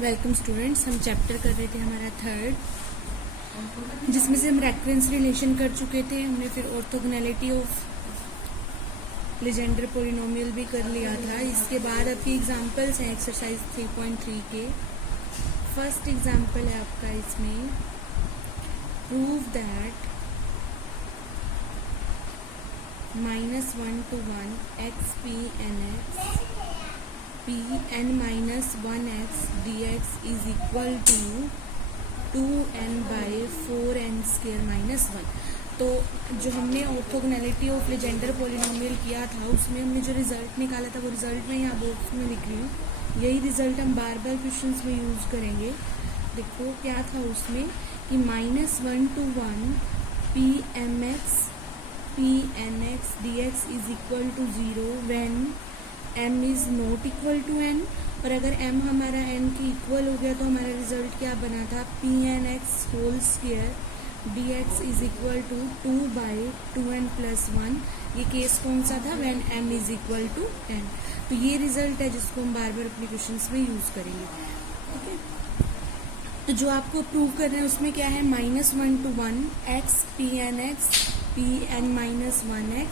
Welcome students. हम chapter कर रहे थे हमारा थर्ड, जिसमें से हम रेकरेंस रिलेशन कर चुके थे। हमने फिर ऑर्थोगोनैलिटी ऑफ लेजेंडर पोलिनोमियल भी कर लिया था। इसके बाद आपकी एग्जांपल्स हैं एक्सरसाइज 3.3 के। फर्स्ट एग्जांपल है आपका इसमें, prove that -1 to 1 x p n x p n minus 1x dx is equal to 2n by 4n square minus 1। तो जो हमने ऑर्थोगोनैलिटी ऑफ लेजेंडर पोलिनोमियल किया था, उसमें हमने जो रिजल्ट निकाला था वो रिजल्ट मैं यहाँ बॉक्स में लिख रही हूँ। यही रिजल्ट हम बार बार क्वेश्चंस में यूज करेंगे। देखो क्या था उसमें कि -1 to 1 p m x p n x dx is equal to 0 when m is not equal to n। और अगर m हमारा n के इक्वल हो गया तो हमारा रिजल्ट क्या बना था, p n x whole square dx is equal to 2 by 2n plus 1। ये केस कौन सा था, when m is equal to n। तो ये रिजल्ट है जिसको हम बार बार अपने क्वेश्चंस में यूज करेंगे। ठीक है, तो जो आपको प्रूव करना है उसमें क्या है, -1 to 1 x p n x p n minus 1x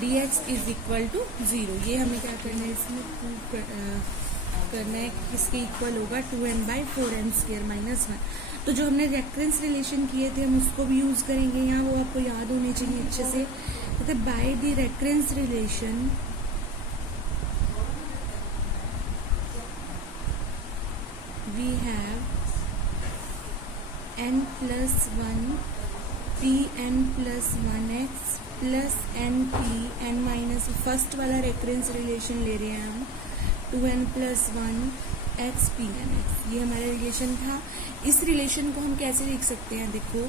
dx is equal to 0। ये हमें क्या करना है, इसमें प्रूव करना है कि किसके इक्वल होगा, 2n by 4n square minus 1। तो जो हमने रेफरेंस रिलेशन किए थे हम उसको भी यूज करेंगे यहाँ, वो आपको याद होने चाहिए अच्छे से। तो by the reference relation we have n plus 1 p n plus 1x plus N P N minus, first वाला रेफरेंस रिलेशन ले रहे हैं हम, 2n plus 1 x p n x। ये हमारा रिलेशन था। इस रिलेशन को हम कैसे लिख सकते हैं, देखो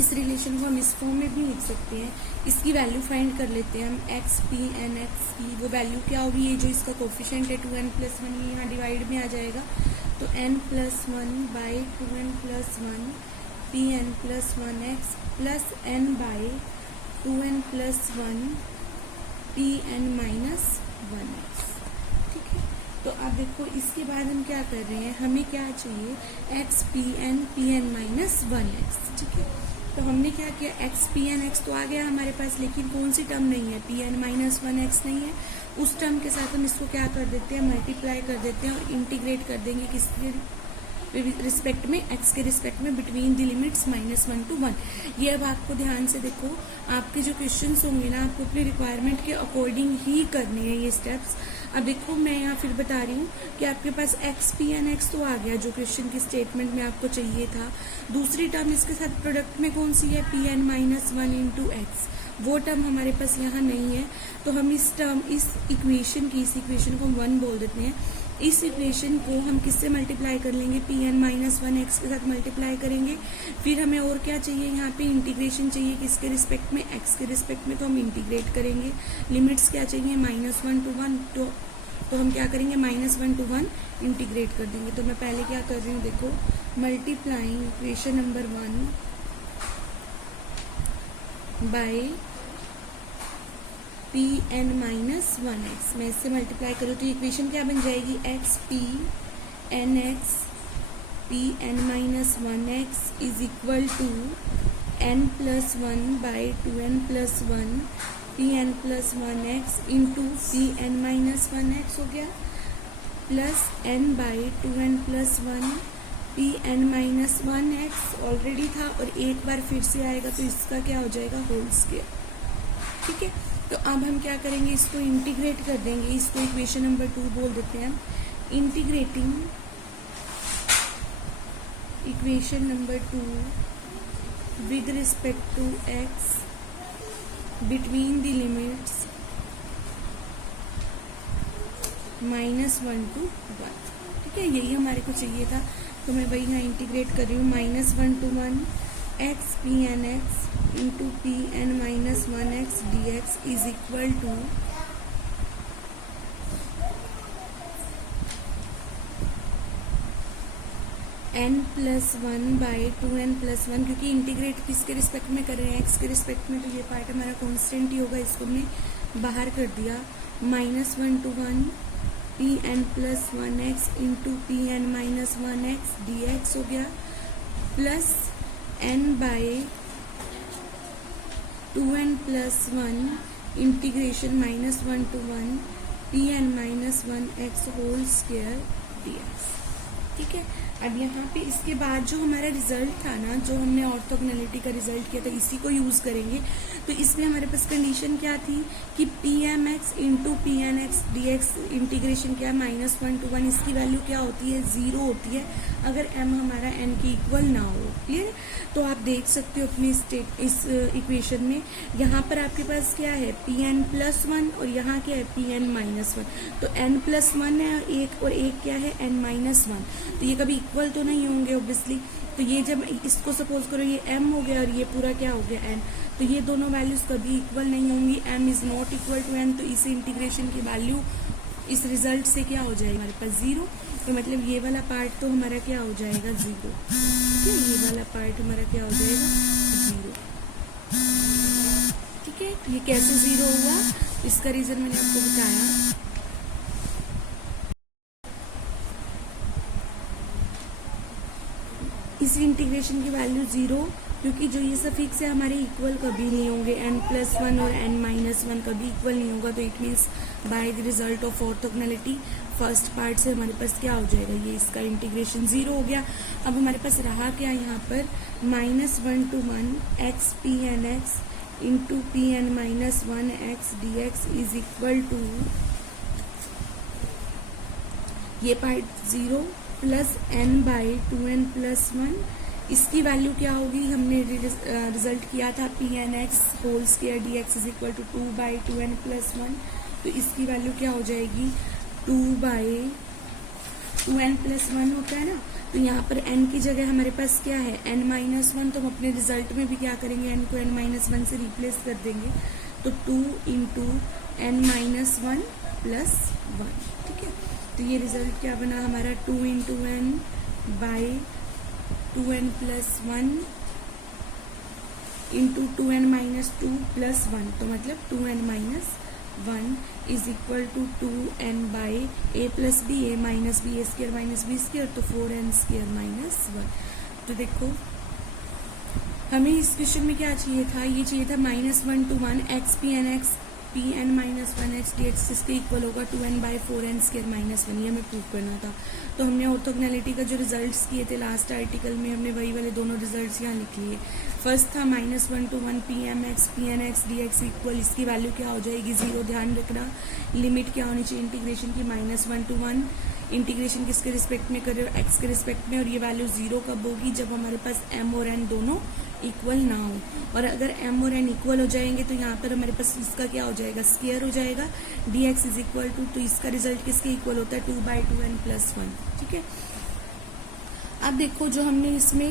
इस रिलेशन को हम इस फॉर्म में भी लिख सकते हैं। इसकी वैल्यू फाइंड कर लेते हैं हम, x p n x की वो वैल्यू क्या होगी, ये जो इसका कोफिशिएंट है 2n plus 1 ये यहाँ डिवाइड में आ जाएगा। तो n plus 1 by 2n plus 1 p n plus 1x plus n by 2n plus 1 p n minus 1x। ठीक है, तो अब देखो इसके बाद हम क्या कर रहे हैं, हमें क्या चाहिए, x p n minus 1x। ठीक है, तो हमने क्या किया, x p n x तो आ गया हमारे पास, लेकिन कौन सी टर्म नहीं है, p n minus 1x नहीं है। उस टर्म के साथ हम इसको क्या कर देते हैं, मल्टीप्लाई कर देते हैं और इंटीग्रेट कर देंगे किसके रिस्पेक्ट में, x के रिस्पेक्ट में, बिटवीन द लिमिट्स -1 to 1। ये अब आपको ध्यान से देखो, आपके जो क्वेश्चंस होंगे ना आपको अपनी रिक्वायरमेंट के अकॉर्डिंग ही करने हैं ये स्टेप्स। अब देखो मैं यहाँ फिर बता रही हूँ कि आपके पास x p n x तो आ गया जो क्वेश्चन की स्टेटमेंट में आपको चाहिए था। दूसरी टर्म इसके साथ प्रोडक्ट में कौन सी है, p n minus 1 into x, वो टर्म हमारे पास यहाँ नहीं है। तो हम इस इक्वेशन को हम 1 बोल देते हैं। इस इक्वेशन को हम किससे मल्टीप्लाई कर लेंगे, p n minus 1x के साथ मल्टीप्लाई करेंगे। फिर हमें और क्या चाहिए, यहाँ पे इंटीग्रेशन चाहिए किसके रिस्पेक्ट में, x के रिस्पेक्ट में, तो हम इंटीग्रेट करेंगे। लिमिट्स क्या चाहिए, -1 to 1, तो हम क्या करेंगे, -1 to 1 इंटीग्रेट कर देंगे। तो मैं पहले क्या कर रही हूँ, देखो multiplying equation number 1 by p n minus 1x। मैं इससे मल्टीप्लाई करूँ तो इक्वेशन क्या बन जाएगी, x p n x p n minus 1x is equal to n plus 1 by 2n plus 1 p n plus 1x into p n minus 1x हो गया, plus n by 2n plus 1 p n minus 1x already था और एक बार फिर से आएगा तो इसका क्या हो जाएगा, होल स्क्वायर। ठीक है, तो अब हम क्या करेंगे, इसको इंटीग्रेट कर देंगे। इसको इक्वेशन नंबर 2 बोल देते हैं। Integrating equation number 2 with respect to x between the limits -1 to 1। ठीक है, यही हमारे को चाहिए था, तो मैं वही यहाँ इंटीग्रेट कर रही हूँ। -1 to 1 x p n x into p n minus 1x dx is equal to n plus 1 by 2n plus 1, क्योंकि इंटीग्रेट किसके रिस्पेक्ट में कर रहे हैं, x के रिस्पेक्ट में, तो ये पार्ट हमारा कांस्टेंट ही होगा। इसको हमने बाहर कर दिया। -1 to 1 P N plus one x into P N minus one x D x हो गया, plus n by two N plus one integration minus one to one P N minus one x whole square D x. ठीक है, अब यहाँ पे इसके बाद जो हमारा रिजल्ट था ना, जो हमने ऑर्थोगोनैलिटी का रिजल्ट किया था, इसी को यूज करेंगे। तो इसमें हमारे पास कंडीशन क्या थी कि p m x into P N x D x integration क्या है माइनस वन टू वन, इसकी वैल्यू क्या होती है, 0 होती है अगर m हमारा n के इक्वल ना हो। क्लियर? तो आप देख सकते हो अपने इस इक्वेशन में यहाँ पर आपके पास क्या है पी एन प्लस वन और यहाँ क्या है पी एन माइनस वन। तो n प्लस वन है एक और एक क्या है n माइनस वन, तो ये कभी इक्वल तो नहीं होंगे ऑब्वियसली। तो ये जब इसको सपोज करो ये m हो गया और ये पूरा क्या हो गया n, तो ये दोनों वैल्यूज कभी इक्वल नहीं होंगी, m is not equal to n। तो इस इंटीग्रेशन की वैल्यू इस रिजल्ट से क्या हो जाएगा हमारे पास 0। तो मतलब ये वाला पार्ट तो हमारा क्या हो जाएगा 0। ठीक है, ये वाला पार्ट हमारा क्या हो जाएगा 0। ठीक है, ये कैसे 0 हुआ, इसका रीजन मैंने आपको बताया। इस इंटीग्रेशन की वैल्यू 0, क्योंकि जो ये सफिक्स है हमारे इक्वल कभी नहीं होंगे, n प्लस वन और n माइनस वन कभी इक्वल नहीं होगा। तो it means by the result of orthogonality first part से हमारे पास क्या हो जाएगा, ये इसका इंटीग्रेशन 0 हो गया। अब हमारे पास रहा क्या यहाँ पर minus one to one x P N X into P N minus one x D x is equal to ये part 0 plus n by two N plus one. इसकी वैल्यू क्या होगी, हमने रिजल्ट किया था P N X whole square D x is equal to 2 by two N plus one. तो इसकी value क्या हो जाएगी 2 by two N plus one होता है ना। तो यहाँ पर n की जगह हमारे पास क्या है n माइनस वन। तो हम अपने रिजल्ट में भी क्या करेंगे, n को n माइनस वन से रिप्लेस कर देंगे। तो 2 into N minus one plus one. ठीक है, तो ये रिजल्ट क्या बना हमारा 2 into n by two N plus one into two N minus two plus one. तो मतलब 2n minus one is equal to 2n by a plus b a minus b a square minus b square, तो 4n square minus one. तो देखो हमें इस question में क्या चाहिए था, ये चाहिए था minus one to one x P N x P N minus one x D x इसके इक्वल होगा 2n by 4n square minus one. ये हमें प्रूव करना था। तो हमने ऑर्थोगोनैलिटी का जो रिजल्ट्स किए थे लास्ट आर्टिकल में, हमने वही वाले दोनों रिजल्ट्स यहाँ लिख लिए। फर्स्ट था minus one to one p m x P N x D x equal, इसकी वैल्यू क्या हो जाएगी 0। ध्यान रखना लिमिट क्या होनी चाहिए इंटीग्रेशन की minus one to one. Integration किसके रिस्पेक्ट में कर रहे हो, एक्स के रिस्पेक्ट में। और ये वैल्यू 0 कब होगी, जब हमारे पास m और n दोनों इक्वल ना हो। और अगर m और n इक्वल हो जाएंगे तो यहाँ पर हमारे पास इसका क्या हो जाएगा स्क्वायर हो जाएगा dx इज इक्वल टू। तो इसका रिजल्ट किसके इक्वल होता है 2 by two N plus one. ठीक है, अब देखो जो हमने इसमें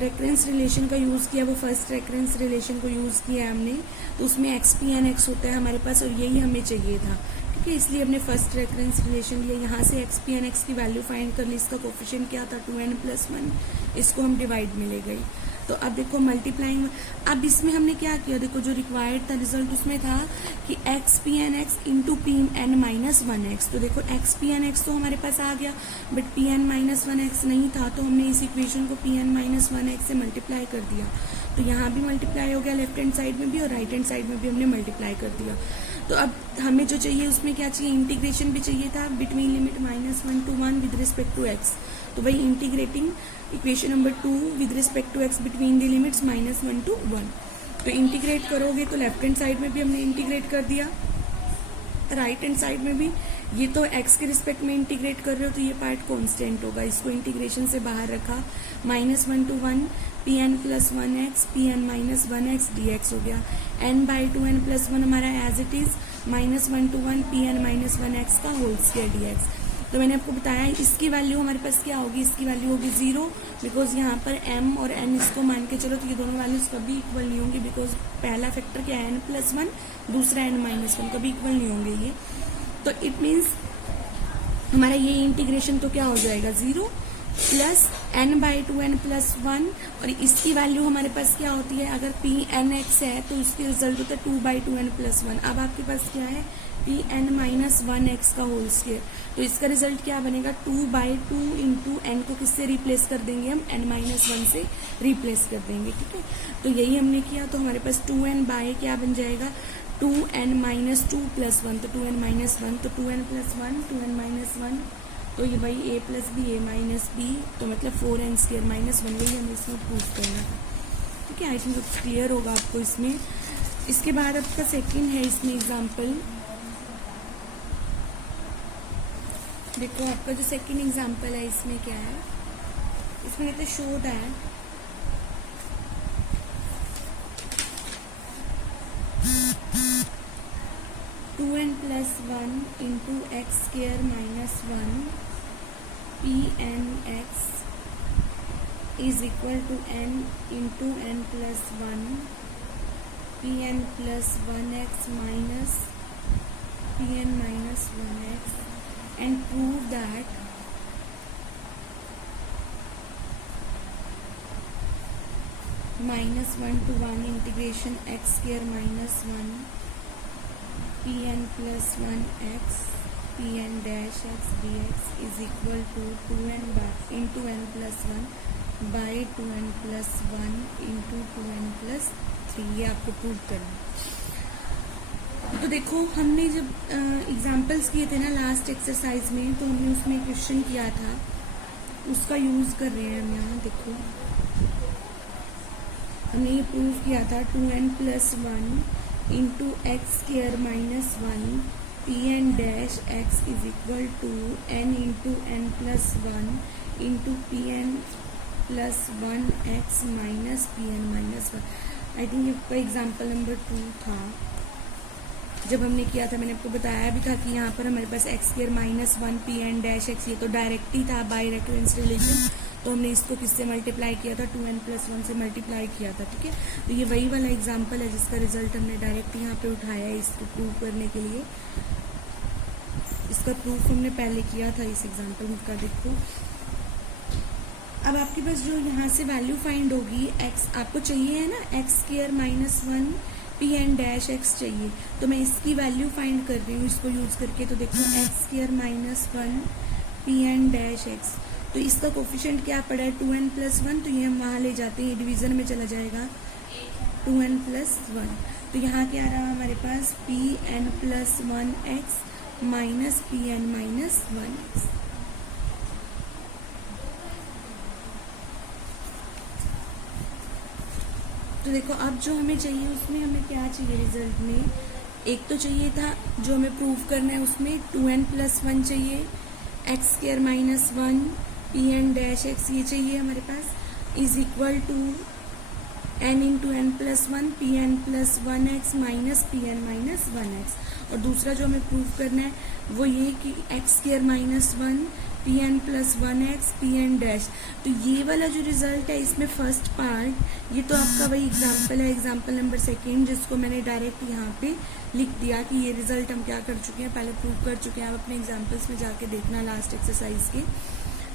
रेफरेंस रिलेशन का यूज किया वो फर्स्ट रेफरेंस रिलेशन को यूज किया हमने। तो उसमें एक्स पी एन एक्स होता है हमारे पास और यही हमें चाहिए था। ठीक है, इसलिए हमने फर्स्ट रेफरेंस रिलेशन लिया। यहाँ से एक्स पी एन एक्स की वैल्यू फाइंड कर ली। इसका कोफिशिएंट क्या था 2n प्लस वन, इसको हम डिवाइड में ले गई। तो अब देखो मल्टीप्लाइंग, अब इसमें हमने क्या किया, देखो जो रिक्वायर्ड था रिजल्ट उसमें था कि X P N X into P N minus one X. तो देखो एक्स पी एन एक्स तो हमारे पास आ गया, but P N minus one X नहीं था। तो हमने इस इक्वेशन को P N minus one X से मल्टीप्लाई कर दिया। तो यहाँ भी मल्टीप्लाई हो गया लेफ्ट हैंड साइड में भी और राइट हैंड साइड में भी हमने मल्टीप्लाई कर दिया। तो अब हमें जो चाहिए उसमें क्या चाहिए, इंटीग्रेशन भी चाहिए था between limit minus one to one with respect to X. तो वही integrating equation number 2 with respect to X between the limits minus one to one. तो इंटीग्रेट करोगे तो लेफ्ट हैंड साइड में भी हमने इंटीग्रेट कर दिया, राइट हैंड साइड में भी। ये तो एक्स के रिस्पेक्ट में इंटीग्रेट कर रहे हो तो ये पार्ट कांस्टेंट होगा, इसको इंटीग्रेशन से बाहर रखा। Minus one to one P N plus one x P N minus one x D x हो गया। N by two N plus one हमारा as it is minus one to one P N minus one X का whole square D X. तो मैंने आपको बताया इसकी value हमारे पास क्या होगी, इसकी वैल्यू होगी 0, बिकॉज यहाँ पर m और n इसको मान के चलो तो ये दोनों वैल्यूज कभी इक्वल नहीं होंगी, बिकॉज पहला फैक्टर क्या है n प्लस वन, दूसरा n माइनस वन, कभी इक्वल नहीं होंगे ये। तो इट मीन्स हमारा ये इंटीग्रेशन तो क्या हो जाएगा 0 plus n by two N plus one. और इसकी वैल्यू हमारे पास क्या होती है, अगर पी एन एक्स है तो उसके रिजल्ट होता है 2 by two N plus one. अब आपके पास क्या है P N minus one X का होल स्क्वायर। तो इसका रिजल्ट क्या बनेगा, 2/2 इंटू एन को किससे रिप्लेस कर देंगे हम, एन माइनस वन से रिप्लेस कर देंगे, ठीक है। तो यही हमने किया, तो हमारे पास 2n बाय क्या बन जाएगा, 2n माइनस 2 प्लस 1, तो 2n माइनस 1, तो 2n प्लस 1, 2n माइनस 1, तो ये भाई a plus B, a minus B, तो मतलब 4n स्क्वायर माइनस 1, यही हमें इसमें प्रूव करना था, ठीक है। आई थिंक क्लियर होगा आपको इसमें। इसके बाद आपका सेकंड है इसमें एग्जाम्पल, देखो आपका जो सेकंड एग्जाम्पल है इसमें क्या है, इसमें कहते हैं show that two N plus one into X square minus one P N X is equal to N into N plus one P N plus one X minus P N minus one X and prove that minus 1 to 1 integration x square minus 1 pn plus 1 x pn dash x dx is equal to 2n by into n plus 1 by 2n plus 1 into 2n plus 3, ये आपको prove करना है। तो देखो हमने जब examples किए थे ना लास्ट एक्सरसाइज में, तो हमने उसमें क्वेश्चन किया था, उसका यूज कर रहे हैं हम यहाँ। देखो हमने ये प्रूव किया था 2n plus 1 into X square minus 1 P N dash X is equal to n into N plus 1 into P N plus 1 X minus P N minus 1। I think ये एग्जाम्पल नंबर 2 था। जब हमने किया था मैंने आपको बताया भी था कि यहाँ पर हमारे पास X square minus 1 P N dash X, ये तो डायरेक्ट ही था बाई रेफरेंस रिलेशन, तो हमने इसको किससे मल्टीप्लाई किया था, 2n प्लस 1 से मल्टीप्लाई किया था, ठीक है। तो ये वही वाला एग्जाम्पल है जिसका रिजल्ट हमने डायरेक्ट यहाँ पे उठाया है इसको प्रूव करने के लिए। इसका प्रूफ हमने पहले किया था इस एग्जाम्पल का। देखो अब आपके पास जो यहाँ से वैल्यू फाइंड होगी, एक्स आपको चाहिए है ना, X square minus 1 P N dash X चाहिए, तो मैं इसकी वैल्यू फाइंड कर रही हूँ इसको यूज करके। तो देखो X square minus 1 P N dash X, तो इसका कोफिशिएंट क्या पड़ा है, 2n प्लस 1, तो ये हम वहाँ ले जाते हैं, डिवीजन में चला जाएगा 2n प्लस 1। तो यहाँ क्या रहा हमारे पास, P N plus 1 X minus P N minus 1 X. तो देखो अब जो हमें चाहिए उसमें हमें क्या चाहिए रिजल्ट में, एक तो चाहिए था जो हमें प्रूव करना है उसमें 2n प्लस 1 चाहिए, X square minus 1 P N dash X ये चाहिए हमारे पास, is equal to n into N plus 1 P N plus 1 X minus P N minus 1 X. और दूसरा जो हमें प्रूव करना है वो ये कि X square minus 1 P N plus 1 X P N dash. तो ये वाला जो रिजल्ट है इसमें फर्स्ट पार्ट ये तो आपका वही एग्जाम्पल है, एग्जाम्पल नंबर सेकेंड, जिसको मैंने डायरेक्ट यहाँ पे लिख दिया कि ये रिजल्ट हम क्या कर चुके हैं, पहले प्रूव कर चुके हैं। आप अपने एग्जाम्पल्स में जाके देखना लास्ट एक्सरसाइज के।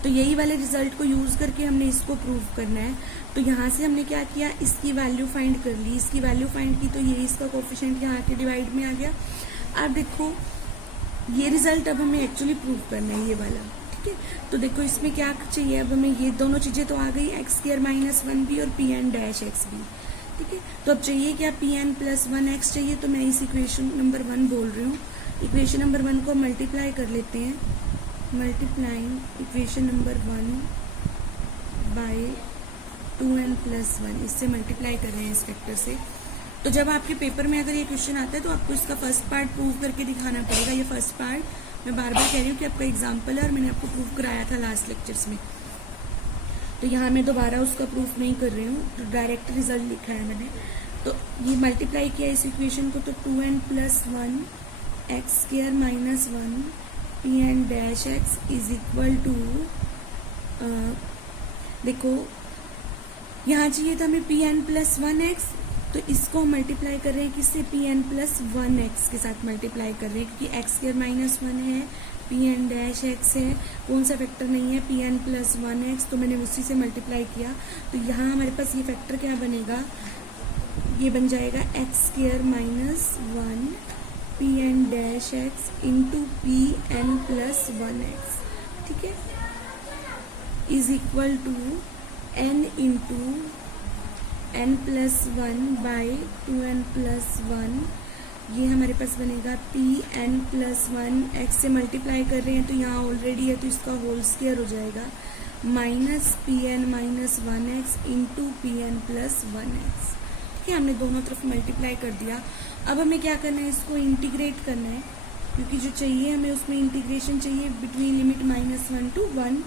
तो यही वाले रिजल्ट को यूज करके हमने इसको प्रूव करना है। तो यहाँ से हमने क्या किया, इसकी वैल्यू फाइंड कर ली, इसकी वैल्यू फाइंड की, तो ये इसका कोफिशिएंट यहाँ के डिवाइड में आ गया। अब देखो ये रिजल्ट अब हमें एक्चुअली प्रूव करना है ये वाला, ठीक है। तो देखो इसमें क्या चाहिए, अब हमें ये दोनों चीजें तो आ गई, एक्स स्क्वायर माइनस 1 भी और पी एन डैश एक्स भी, ठीक है। तो अब चाहिए क्या, पी एन प्लस 1 एक्स चाहिए। तो मैं इस इक्वेशन नंबर 1 बोल रही हूँ, इक्वेशन नंबर 1 को मल्टीप्लाई कर लेते हैं, multiplying equation number 1 by 2n plus 1, इससे मल्टीप्लाई कर रहे हैं इस वेक्टर से। तो जब आपके पेपर में अगर ये क्वेश्चन आता है तो आपको इसका फर्स्ट पार्ट प्रूव करके दिखाना पड़ेगा। ये फर्स्ट पार्ट मैं बार बार कह रही हूँ कि आपका एग्जाम्पल है और मैंने आपको प्रूव कराया था लास्ट लेक्चर्स में, तो यहाँ मैं दोबारा उसका प्रूफ नहीं कर रही हूँ, तो डायरेक्ट रिजल्ट लिखा है मैंने। तो ये मल्टीप्लाई किया इस इक्वेशन को, तो 2n plus 1 X square minus 1 P N dash X is equal to, देखो यहाँ चाहिए था हमें पी एन प्लस 1 एक्स, तो इसको मल्टीप्लाई कर रहे हैं किससे, पी एन प्लस 1 एक्स के साथ मल्टीप्लाई कर रहे हैं, क्योंकि एक्स स्क्वायर माइनस 1 है, पी एन डैश एक्स है, कौन सा फैक्टर नहीं है, पी एन प्लस 1 एक्स, तो मैंने उसी से मल्टीप्लाई किया। तो यहाँ हमारे पास ये फैक्टर क्या बनेगा, ये बन जाएगा X square minus 1 P N dash X into P N plus one X, ठीक है, is equal to N into N plus one by two N plus one. ये हमारे पास बनेगा P N plus one, X से multiply कर रहे हैं तो यहाँ ऑलरेडी है तो इसका होल स्क्वायर हो जाएगा, minus P N minus one x into P N plus one X. ठीक है, हमने दोनों तरफ मल्टीप्लाई कर दिया। अब हमें क्या करना है, इसको इंटीग्रेट करना है, क्योंकि जो चाहिए हमें उसमें इंटीग्रेशन चाहिए between limit minus one to one.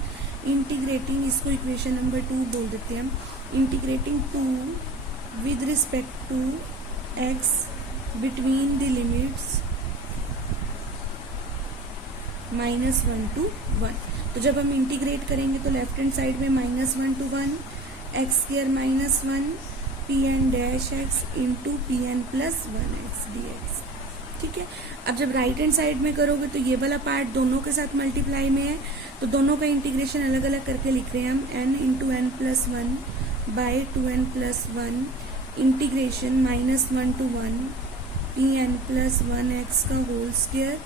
Integrating, इसको इक्वेशन नंबर 2 बोल देते हैं हम, integrating 2 with respect to X between the limits minus one to one. तो जब हम इंटीग्रेट करेंगे तो लेफ्ट हैंड साइड में minus one to one, x square minus one P N dash X into P N plus one x D x. ठीक है, अब जब राइट हैंड साइड में करोगे तो ये वाला पार्ट दोनों के साथ मल्टीप्लाई में है, तो दोनों का इंटीग्रेशन अलग अलग करके लिख रहे हैं हम, N into N plus one by two N plus one integration minus one to one P N plus one X का whole square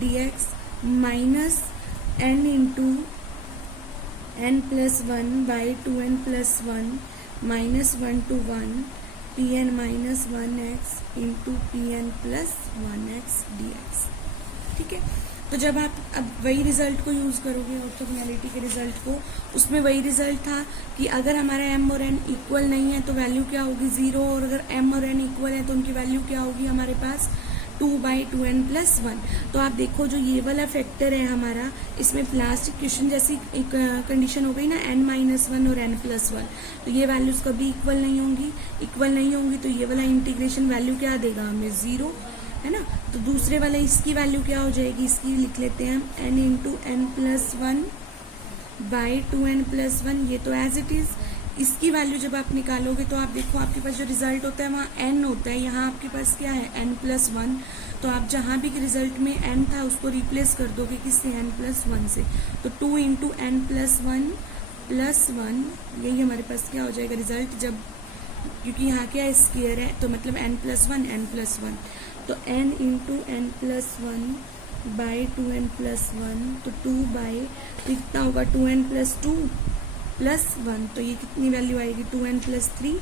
D X minus N into N plus one by two N plus one minus one to one P N minus one x into P N plus one x D x. ठीक है, तो जब आप अब वही result को use करोगे orthogonality के रिजल्ट को, उसमें वही रिजल्ट था कि अगर हमारा एम और एन इक्वल नहीं है तो वैल्यू क्या होगी, 0, और अगर एम और एन इक्वल है तो उनकी वैल्यू क्या होगी हमारे पास 2 by two N plus one. तो आप देखो जो ये वाला फैक्टर है हमारा, इसमें लास्ट क्वेश्चन जैसी एक कंडीशन हो गई ना, एन माइनस वन और एन प्लस वन, तो ये वैल्यूज कभी इक्वल नहीं होंगी, तो ये वाला इंटीग्रेशन वैल्यू क्या देगा हमें 0, है ना। तो दूसरे वाले इसकी वैल्यू क्या हो जाएगी, इसकी लिख लेते हैं हम N into N plus one by two N plus one, ये तो एज इट इज। इसकी वैल्यू जब आप निकालोगे तो आप देखो आपके पास जो रिजल्ट होता है वहाँ एन होता है, यहाँ आपके पास क्या है एन प्लस वन, तो आप जहाँ भी रिजल्ट में एन था उसको रिप्लेस कर दोगे किससे, एन प्लस वन से, तो 2 इंटू एन प्लस वन, यही हमारे पास क्या हो जाएगा रिजल्ट, जब क्योंकि यहाँ क्या है स्क्वायर है तो मतलब एन प्लस वन, तो n into N plus one by two N plus one, तो 2 बाई, तो कितना होगा 2n plus two plus one, तो ये कितनी वैल्यू आएगी 2n प्लस थ्री।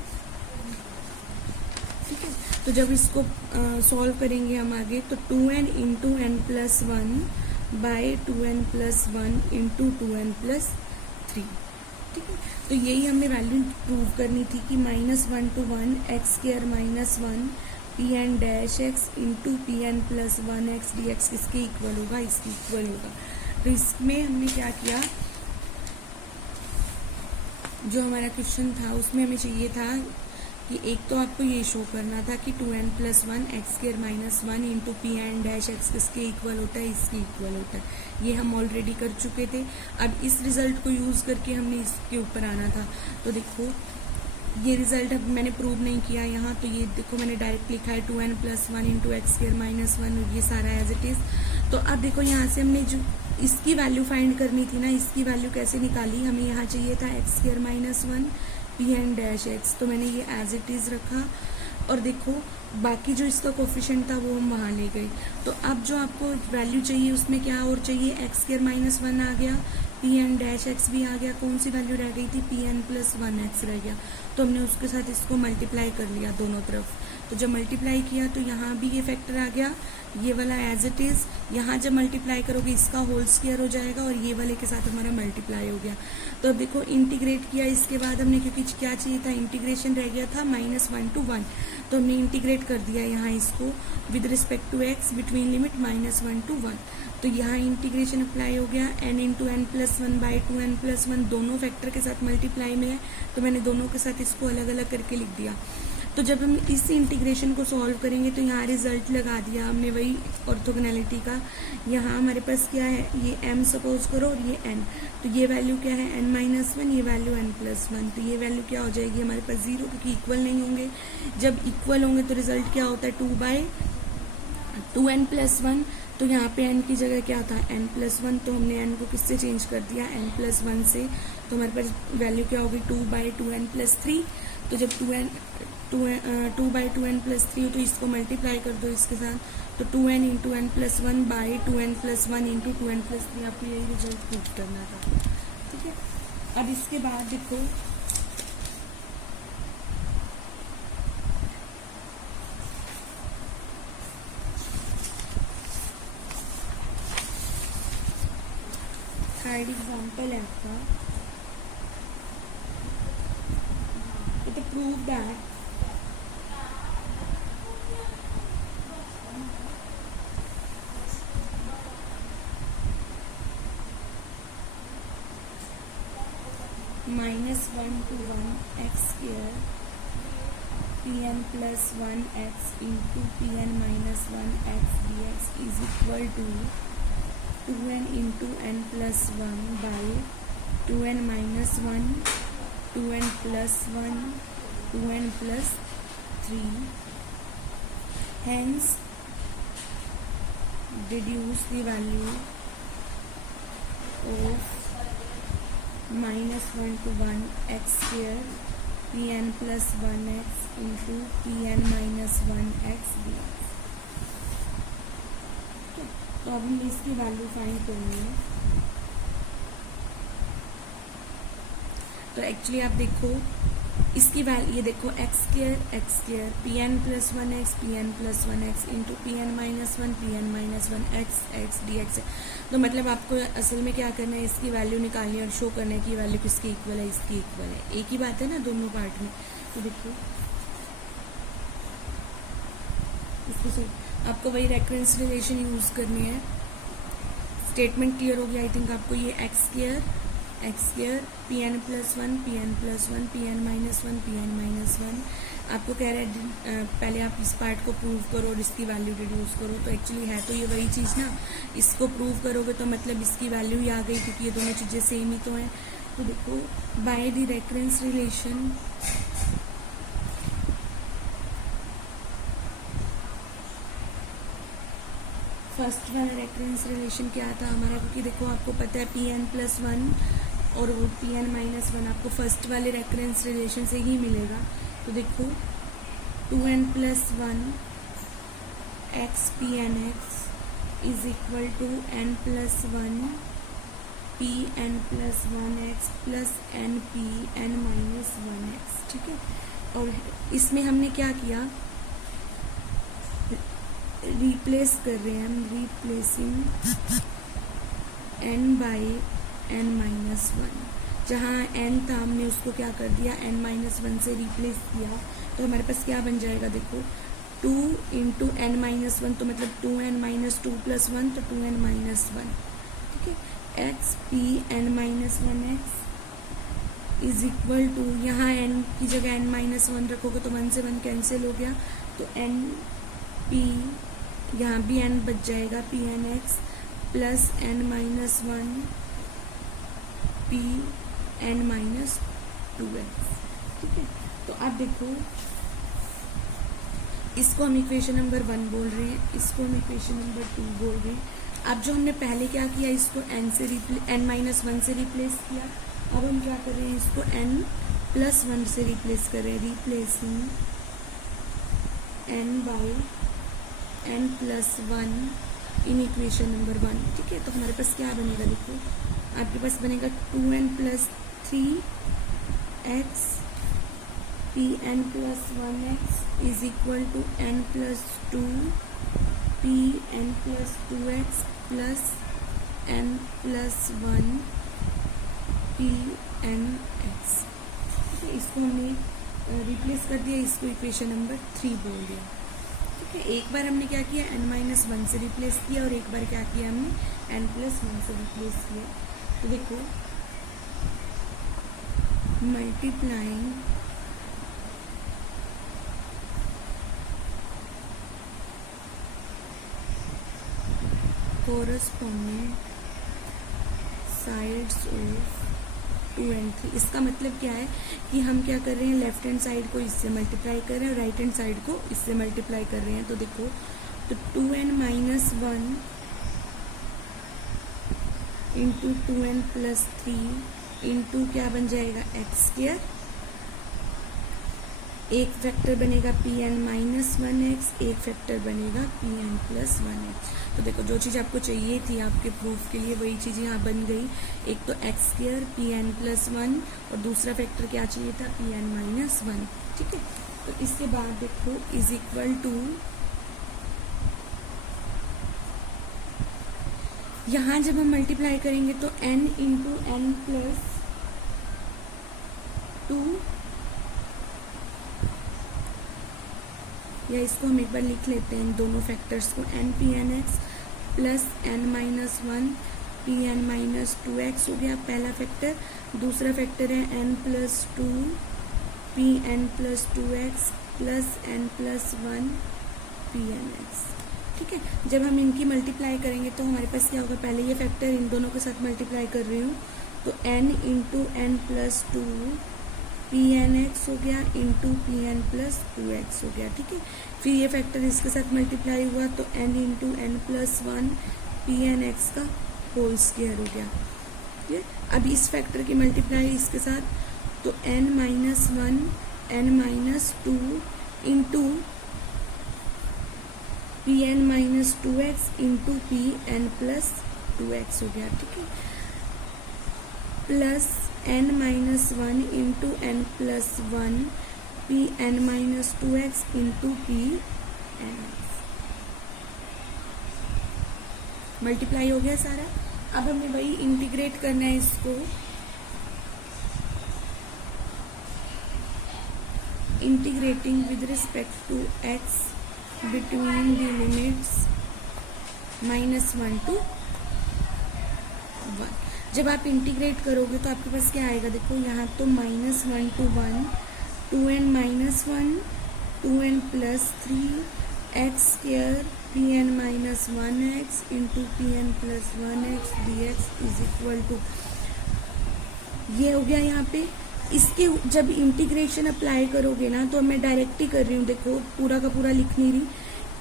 ठीक है, तो जब इसको सॉल्व करेंगे हम आगे तो 2n into N plus one by 2n plus one into 2n plus three. ठीक है, तो यही हमें वैल्यू प्रूव करनी थी कि minus one to one x square minus one P N dash X into P N plus one x D X किसके equal होगा, इसके इक्वल होगा। तो इसमें हमने क्या किया, जो हमारा क्वेश्चन था उसमें हमें चाहिए था कि एक तो आपको ये शो करना था कि 2n plus one x square minus one into P N dash X किसके इक्वल होता है, इसके इक्वल होता है। ये हम ऑलरेडी कर चुके थे। अब इस रिजल्ट को यूज़ करके हमने इसके ऊपर आना था। तो देखो ये रिजल्ट अब मैंने प्रूव नहीं किया यहाँ, तो ये देखो मैंने डायरेक्ट लिखा है 2n plus one into X square minus one, ये सारा एज इट इज़। तो अब देखो यहाँ से हमने जो इसकी वैल्यू फाइंड करनी थी ना, इसकी वैल्यू कैसे निकाली, हमें यहाँ चाहिए था X square minus one P N dash X, तो मैंने ये एज इट इज़ रखा। और देखो बाकी जो इसका कोफिशिएंट था वो हम वहाँ ले गए। तो अब जो आपको वैल्यू चाहिए उसमें क्या और चाहिए, एक्स स्क्वायर माइनस वन आ गया, पी एन डैश एक्स भी आ गया, कौन सी वैल्यू रह गई थी, P N plus one X रह गया। तो हमने उसके साथ इसको मल्टीप्लाई कर लिया दोनों तरफ। तो जब मल्टीप्लाई किया तो यहाँ भी ये फैक्टर आ गया, ये वाला एज इट इज़। यहाँ जब मल्टीप्लाई करोगे इसका होल स्क्वायर हो जाएगा और ये वाले के साथ हमारा मल्टीप्लाई हो गया। तो अब देखो इंटीग्रेट किया इसके बाद हमने, क्योंकि क्या चाहिए था, इंटीग्रेशन रह गया था माइनस वन टू वन, तो हमने इंटीग्रेट कर दिया यहाँ इसको with respect to X between limit minus one to one. तो यहाँ इंटीग्रेशन अप्लाई हो गया, N into N plus one by two N plus one, दोनों फैक्टर के साथ मल्टीप्लाई में है तो मैंने दोनों के साथ इसको अलग अलग करके लिख दिया। तो जब हम इस इंटीग्रेशन को सॉल्व करेंगे तो यहाँ रिजल्ट लगा दिया हमने वही ऑर्थोगोनैलिटी का। यहाँ हमारे पास क्या है, ये m सपोज करो और ये n, तो ये वैल्यू क्या है n माइनस वन, ये वैल्यू n प्लस वन, तो ये वैल्यू क्या हो जाएगी हमारे पास 0, क्योंकि इक्वल नहीं होंगे। जब इक्वल होंगे तो रिजल्ट क्या होता है 2 by two N plus one, तो यहाँ पे n की जगह क्या था n प्लस वन, तो हमने n को किससे चेंज कर दिया n प्लस वन से। तो हमारे पास वैल्यू क्या होगी 2 by two N plus three. तो जब 2 by two N plus three हो तो इसको मल्टीप्लाई कर दो इसके साथ, तो 2n into N plus one by 2n plus one into 2n plus three, आपको यही रिजल्ट प्रूव करना था। ठीक है, अब इसके बाद देखो थर्ड एग्जाम्पल है आपका, तो prove that -1 to 1 x square pn plus 1 x into pn minus 1 x dx is equal to 2n into n plus 1 by 2n minus 1 2n plus 1 2n plus 3. Hence deduce the value of -1 to 1 x square pn plus 1 x into pn minus 1 x dx. तो अब हम इसकी value find करेंगे। तो actually आप देखो इसकी value, ये देखो X square P N plus one x into P N minus one x D X है। तो मतलब आपको असल में क्या करना है, इसकी वैल्यू निकालनी है और शो करना है कि वैल्यू किसकी इक्वल है, इसकी इक्वल है। एक ही बात है ना दोनों पार्ट में। तो देखो इसको आपको वही रेफरेंस रिलेशन यूज करनी है। स्टेटमेंट क्लियर हो गया आई थिंक आपको। ये X square P N plus one P N minus one आपको कह रहा है पहले आप इस पार्ट को प्रूव करो और इसकी वैल्यू रिड्यूस करो। तो एक्चुअली है तो ये वही चीज़ ना, इसको प्रूव करोगे तो मतलब इसकी वैल्यू ही आ गई, क्योंकि ये दोनों चीज़ें सेम ही तो हैं। तो देखो bye the reference relation first वाला रेफरेंस रिलेशन क्या था हमारा, क्योंकि देखो आपको पता है पी एन प्लस वन और वो पी एन माइनस वन आपको फर्स्ट वाले रेफरेंस रिलेशन से ही मिलेगा। तो देखो 2n plus one x P N X is equal to n plus one P N plus one X plus N P N minus one X. ठीक है, और इसमें हमने क्या किया, रिप्लेस कर रहे हैं हम, replacing n by n minus one. जहाँ n था हमने उसको क्या कर दिया, n माइनस वन से रिप्लेस किया। तो हमारे पास क्या बन जाएगा, देखो 2 इंटू एन माइनस वन, तो मतलब 2n minus two plus one, तो 2n माइनस वन। ठीक है, X P N minus one X is equal to, यहाँ n की जगह n माइनस वन रखोगे तो 1 से 1 कैंसिल हो गया, तो n पी यहाँ भी n बच जाएगा, P N X plus n minus one P N minus two X. ठीक है, तो आप देखो इसको हम इक्वेशन नंबर 1 बोल रहे हैं, इसको हम इक्वेशन नंबर 2 बोल रहे हैं। अब जो हमने पहले क्या किया, इसको n माइनस वन से रिप्लेस किया। अब हम क्या कर रहे हैं, इसको n प्लस वन से रिप्लेस कर रहे हैं, replacing n by n plus one in equation number 1। ठीक है, तो हमारे पास क्या बनेगा, देखो आपके पास बनेगा 2n plus three X P N plus one X is equal to n plus two P N plus two X plus n plus one P N X. ठीक है, इसको हमने रिप्लेस कर दिया, इसको इक्वेशन नंबर 3 बोल दिया। ठीक है, एक बार हमने क्या किया, n माइनस वन से रिप्लेस किया और एक बार क्या किया हमने n प्लस वन से रिप्लेस किया। तो देखो multiplying corresponding sides of 2 and 3। इसका मतलब क्या है कि हम क्या कर रहे हैं, लेफ्ट हैंड साइड को इससे मल्टीप्लाई कर रहे हैं और राइट हैंड साइड को इससे मल्टीप्लाई कर रहे हैं। तो देखो तो 2n minus one into 2n plus three into क्या बन जाएगा, एक्स स्क्र एक फैक्टर बनेगा P N minus one X, एक फैक्टर बनेगा P N plus one X. तो देखो जो चीज़ आपको चाहिए थी आपके प्रूफ के लिए वही चीज़ यहाँ बन गई। एक तो X square P N plus one और दूसरा फैक्टर क्या चाहिए था पी एन माइनस वन। ठीक है, तो इसके बाद देखो इज इक्वल टू, यहाँ जब हम मल्टीप्लाई करेंगे तो n into N plus two, या इसको हम एक बार लिख लेते हैं इन दोनों फैक्टर्स को, N P N X plus N minus one P N minus two X हो गया पहला फैक्टर। दूसरा फैक्टर है N plus two P N plus two X plus N plus one P N X. ठीक है, जब हम इनकी मल्टीप्लाई करेंगे तो हमारे पास क्या होगा, पहले ये फैक्टर इन दोनों के साथ मल्टीप्लाई कर रही हूँ तो n into N plus two P N X हो गया into P N plus two X हो गया। ठीक है, फिर ये फैक्टर इसके साथ मल्टीप्लाई हुआ तो n into N plus one P N X का होल स्क्वायर हो गया। ठीक है, अब इस फैक्टर की मल्टीप्लाई इसके साथ तो n minus one N minus two into P N minus two X into P N plus two X हो गया। ठीक है, plus n minus one into N plus one P N minus two X into P N X. Multiply हो गया सारा। अब हमें वही इंटीग्रेट करना है इसको, integrating with respect to X between the limits minus one to one. जब आप इंटीग्रेट करोगे तो आपके पास क्या आएगा, देखो यहाँ तो minus one to one, two N minus one two N plus three X square P N minus one x into P N plus one x D x is equal to, ये हो गया यहाँ पे। इसके जब इंटीग्रेशन अप्लाई करोगे ना तो मैं डायरेक्ट ही कर रही हूँ, देखो पूरा का पूरा लिख नहीं रही,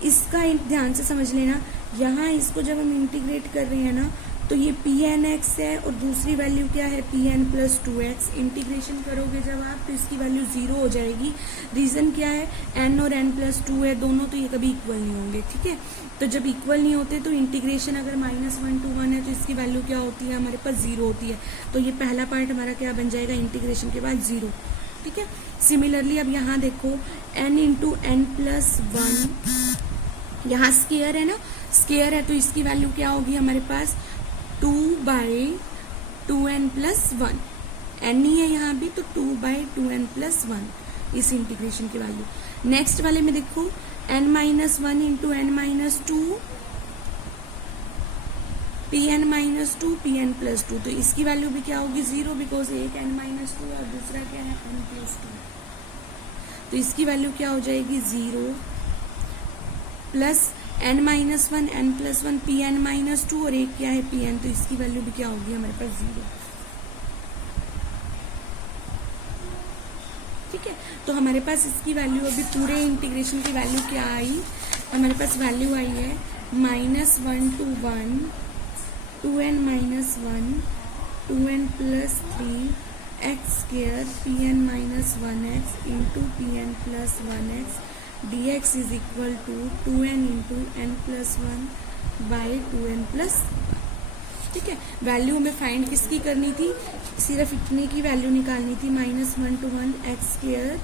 इसका ध्यान से समझ लेना। यहाँ इसको जब हम इंटीग्रेट कर रहे हैं ना तो ये पी एन एक्स है और दूसरी वैल्यू क्या है P N plus two X. Integration करोगे जब आप तो इसकी वैल्यू जीरो हो जाएगी। रीज़न क्या है, एन और एन प्लस टू है दोनों, तो ये कभी इक्वल नहीं होंगे। ठीक है, तो जब इक्वल नहीं होते तो इंटीग्रेशन अगर माइनस वन टू वन है तो इसकी वैल्यू क्या होती है, हमारे पास जीरो होती है। तो ये पहला पार्ट हमारा क्या बन जाएगा, इंटीग्रेशन के बाद जीरो। ठीक है, सिमिलरली अब यहाँ देखो N into N plus one, यहाँ स्क्वायर है ना, स्क्वायर है तो इसकी वैल्यू क्या होगी हमारे पास two by two N plus one. N नहीं है यहाँ भी तो two by two N plus one इस इंटीग्रेशन की वैल्यू। नेक्स्ट वाले में देखो N minus one into N minus two P N minus two P N plus two, तो इसकी वैल्यू भी क्या होगी जीरो, बिकॉज एक एन माइनस टू और दूसरा क्या है एन प्लस टू, तो इसकी वैल्यू क्या हो जाएगी zero, plus N minus one N plus one P N minus two और एक क्या है पी एन, तो इसकी वैल्यू भी क्या होगी हमारे पास जीरो। ठीक है, तो हमारे पास इसकी वैल्यू अभी पूरे इंटीग्रेशन की वैल्यू क्या आई, हमारे पास वैल्यू आई है minus one to one two N minus one two N plus three X square P N minus one x into P N plus one X dx is equal to two N into N plus one by two N plus one. ठीक है, value हमें find किसकी करनी थी, सिर्फ इतने की value निकालनी थी, minus one to one x square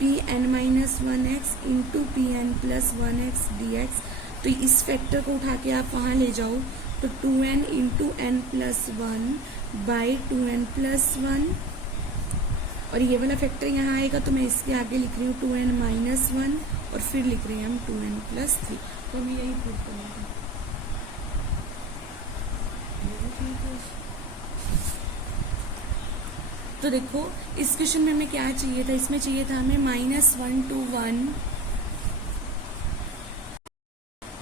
P N minus one x into P N plus one x D X. तो इस फैक्टर को उठा के आप वहाँ ले जाओ तो two N into N plus one by two N plus one, और ये वाला फैक्टर यहाँ आएगा तो मैं इसके आगे लिख रही हूँ टू एन माइनस वन और फिर लिख रहे हैं हम टू एन प्लस थ्री। तो हमें यही प्रूव करना था। तो देखो इस क्वेश्चन में हमें क्या चाहिए था, इसमें चाहिए था हमें minus one to one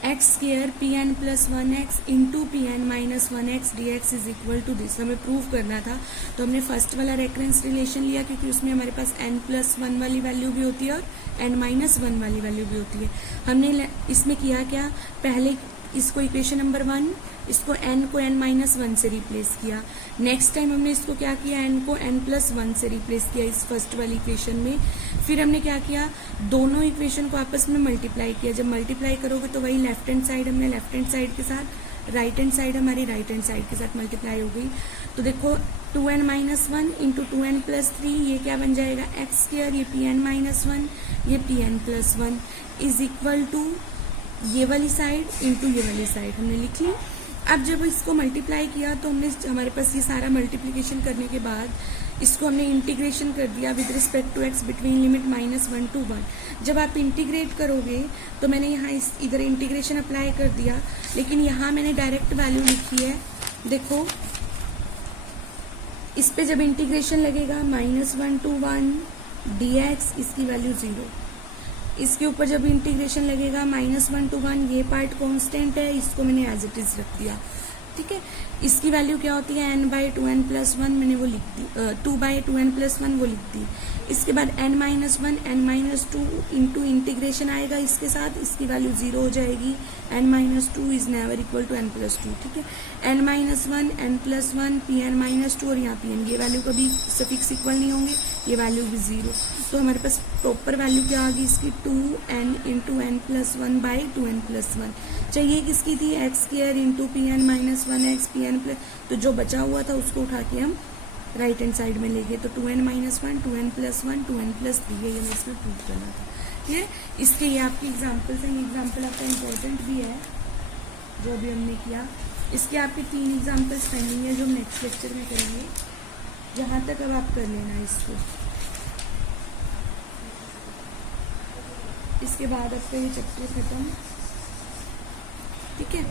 x square P N plus one x into P N minus one x D x is equal to this, हमें प्रूव करना था। तो हमने फर्स्ट वाला रेफरेंस रिलेशन लिया क्योंकि उसमें हमारे पास एन प्लस वन वाली वैल्यू भी होती है और एन माइनस वन वाली वैल्यू भी होती है। हमने इसमें किया क्या, पहले इसको इक्वेशन नंबर 1, इसको n को n-1 से रिप्लेस किया। नेक्स्ट टाइम हमने इसको क्या किया, n को n+1 से रिप्लेस किया इस फर्स्ट वाली इक्वेशन में। फिर हमने क्या किया, दोनों इक्वेशन को आपस में मल्टीप्लाई किया। जब मल्टीप्लाई करोगे तो वही लेफ्ट हैंड साइड हमने लेफ्ट हैंड साइड के साथ, राइट हैंड साइड हमारी राइट हैंड साइड के साथ मल्टीप्लाई हो गई। तो देखो 2n-1 इंटू 2n+3 ये क्या बन जाएगा, x², ये pn-1, ये pn+1 इज इक्वल टू ये वाली साइड इंटू ये वाली साइड हमने लिख ली। अब जब इसको मल्टीप्लाई किया तो हमने, हमारे पास ये सारा मल्टीप्लिकेशन करने के बाद इसको हमने इंटीग्रेशन कर दिया with respect to x between limit -1 to 1। जब आप इंटीग्रेट करोगे तो मैंने यहाँ इधर इंटीग्रेशन अप्लाई कर दिया, लेकिन यहाँ मैंने डायरेक्ट वैल्यू लिखी है। देखो इस पे जब इंटीग्रेशन लगेगा -1 to 1 dx, इसकी वैल्यू 0। इसके ऊपर जब इंटीग्रेशन लगेगा -1 to 1, ये पार्ट कांस्टेंट है, इसको मैंने एज इट इज रख दिया। ठीक है, इसकी वैल्यू क्या होती है, n/2n+1 मैंने वो लिख दी, 2/2n+1 वो लिख दी। इसके बाद n-1 n-2 इंटू इंटीग्रेशन आएगा इसके साथ, इसकी वैल्यू 0 हो जाएगी। n-2 is never equal to n+2। ठीक है, n-1 n+1 pn-2 और यहाँ pn, ये वैल्यू कभी सफिक्स इक्वल नहीं होंगे, ये वैल्यू भी 0। तो हमारे पास प्रॉपर वैल्यू क्या आ गई इसकी, 2n इंटू n+1/2n+1। चाहिए किसकी थी, x² इंटू pn-1x pn+, तो जो बचा हुआ था उसको उठा के हम राइट हैंड साइड में ले गए। तो 2n-1 2n+1 2n+3 ये हमें इसमें प्रूव करना था। ठीक है, इसके ये आपकी एग्जाम्पल्स हैं, ये एग्जाम्पल आपका इम्पोर्टेंट भी है जो अभी हमने किया। इसके आपके 3 एग्जाम्पल्स पेंडिंग है जो हम नेक्स्ट लेक्चर में करेंगे। जहाँ तक अब आप कर लेना इसको, इसके बाद आपका ये चैप्टर खत्म। ठीक है।